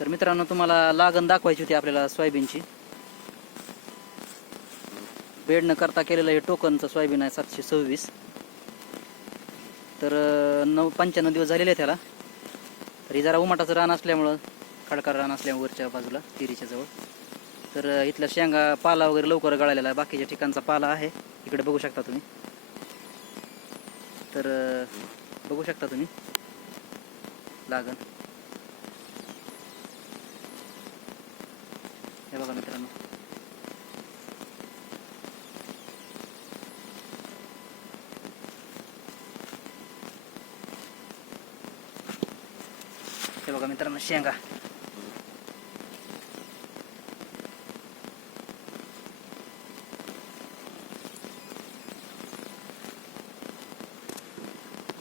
तर मित्रांनो, तुम्हाला लागण दाखवायची होती आपल्याला सोयाबीनची. बेड न करता केलेलं हे टोकनचं सोयाबीन आहे 726. तर 95 दिवस झालेले आहे त्याला. तर हे जरा उमाटाचं रान असल्यामुळं, खडकार रान असल्यामुळे वरच्या बाजूला तिरीच्या जवळ, तर इथल्या शेंगा पाला वगैरे लवकर गळालेला आहे. बाकीच्या ठिकाणचा पाला आहे, इकडे बघू शकता तुम्ही. तर बघू शकता तुम्ही लागण. हे बघा मित्रांनो, हे बघा मित्रांनो शेंगा.